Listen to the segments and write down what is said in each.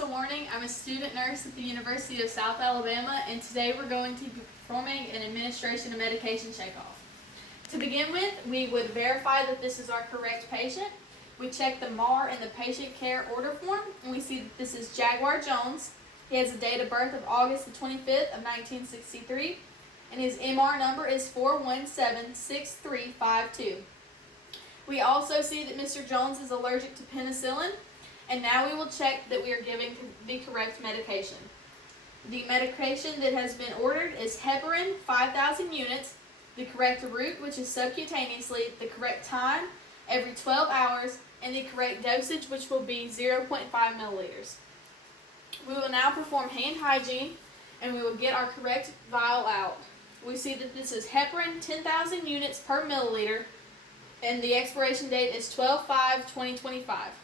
Crystal Warning. I'm a student nurse at the University of South Alabama, and today we're going to be performing an administration of medication checkoff. To begin with, we would verify that this is our correct patient. We check the MAR and the patient care order form, and we see that this is Jaguar Jones. He has a date of birth of August the 25th of 1963, and his MR number is 4176352. We also see that Mr. Jones is allergic to penicillin, and now we will check that we are giving the correct medication. The medication that has been ordered is heparin, 5,000 units, the correct route, which is subcutaneously, the correct time, every 12 hours, and the correct dosage, which will be 0.5 milliliters. We will now perform hand hygiene, and we will get our correct vial out. We see that this is heparin, 10,000 units per milliliter, and the expiration date is 12/5/2025.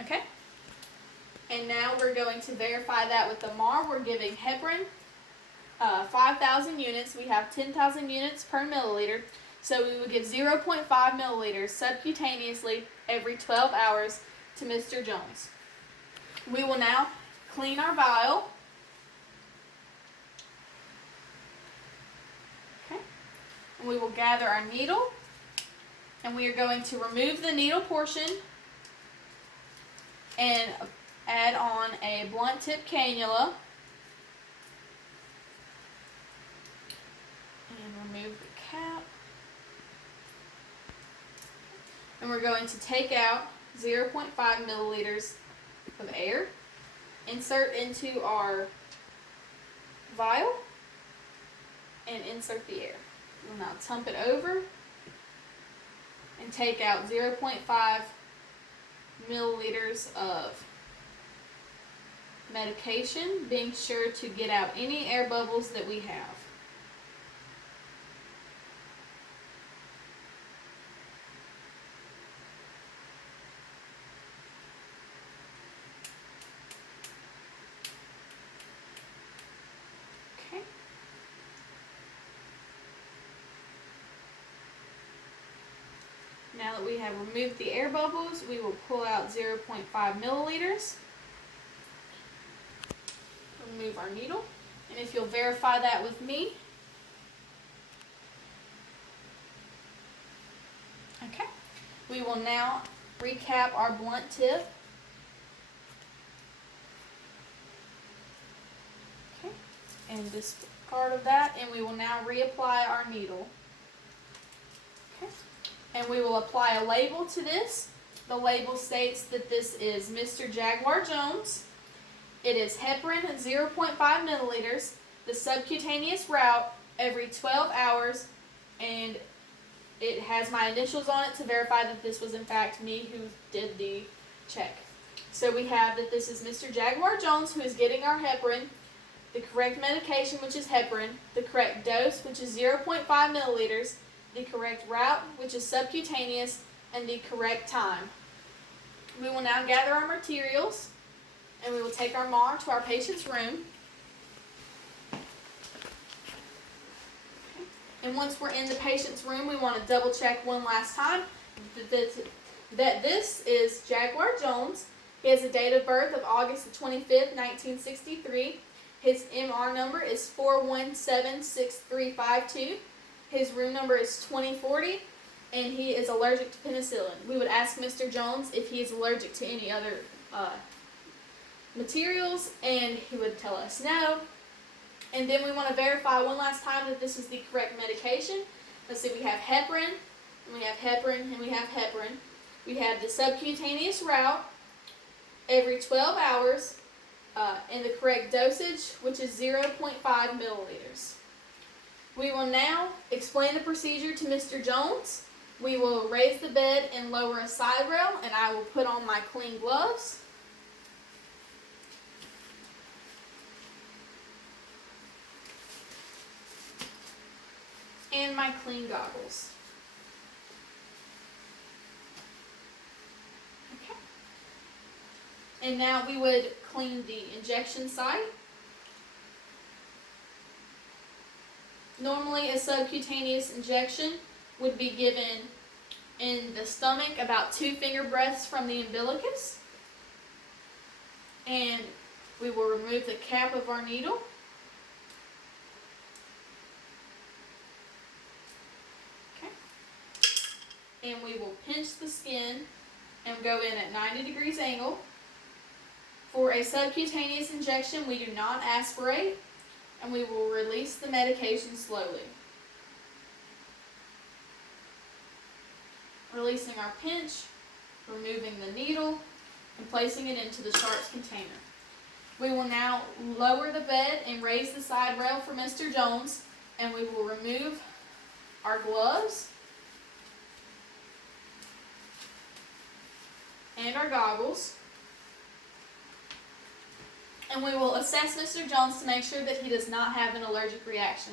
Okay, and now we're going to verify that with the MAR. We're giving heparin 5,000 units. We have 10,000 units per milliliter, so we would give 0.5 milliliters subcutaneously every 12 hours to Mr. Jones. We will now clean our vial. Okay, and we will gather our needle, and we are going to remove the needle portion and add on a blunt tip cannula and remove the cap. And we're going to take out 0.5 milliliters of air, insert into our vial, and insert the air. We'll now pump it over and take out 0.5 milliliters of medication, being sure to get out any air bubbles that we have. Okay. Now that we have removed the air bubbles, we will pull out 0.5 milliliters. Remove our needle, and if you'll verify that with me. Okay, we will now recap our blunt tip. Okay, and discard of that, and we will now reapply our needle. Okay, and we will apply a label to this. The label states that this is Mr. Jaguar Jones. It is heparin 0.5 milliliters, the subcutaneous route every 12 hours, and it has my initials on it to verify that this was in fact me who did the check. So we have that this is Mr. Jaguar Jones who is getting our heparin, the correct medication, which is heparin, the correct dose, which is 0.5 milliliters, the correct route, which is subcutaneous, and the correct time. We will now gather our materials, and we will take our MAR to our patient's room. And once we're in the patient's room, we want to double check one last time that this is Jaguar Jones. He has a date of birth of August the 25th, 1963. His MR number is 4176352. His room number is 2040, and he is allergic to penicillin. We would ask Mr. Jones if he is allergic to any other materials, and he would tell us no. And then we want to verify one last time that this is the correct medication. Let's see, we have heparin, and we have heparin, and we have heparin. We have the subcutaneous route every 12 hours, and the correct dosage, which is 0.5 milliliters. We will now explain the procedure to Mr. Jones. We will raise the bed and lower a side rail, and I will put on my clean gloves. And my clean goggles. Okay. And now we would clean the injection site. Normally a subcutaneous injection would be given in the stomach, about 2 finger breadths from the umbilicus. And we will remove the cap of our needle. Okay. And we will pinch the skin and go in at 90 degrees angle. For a subcutaneous injection, we do not aspirate, and we will release the medication slowly. Releasing our pinch, removing the needle, and placing it into the sharps container. We will now lower the bed and raise the side rail for Mr. Jones, and we will remove our gloves and our goggles. And we will assess Mr. Jones to make sure that he does not have an allergic reaction.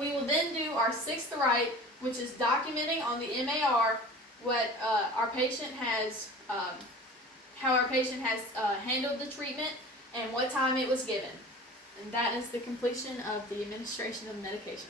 We will then do our 6th right, which is documenting on the MAR what our patient has, how our patient has handled the treatment and what time it was given. And that is the completion of the administration of the medication.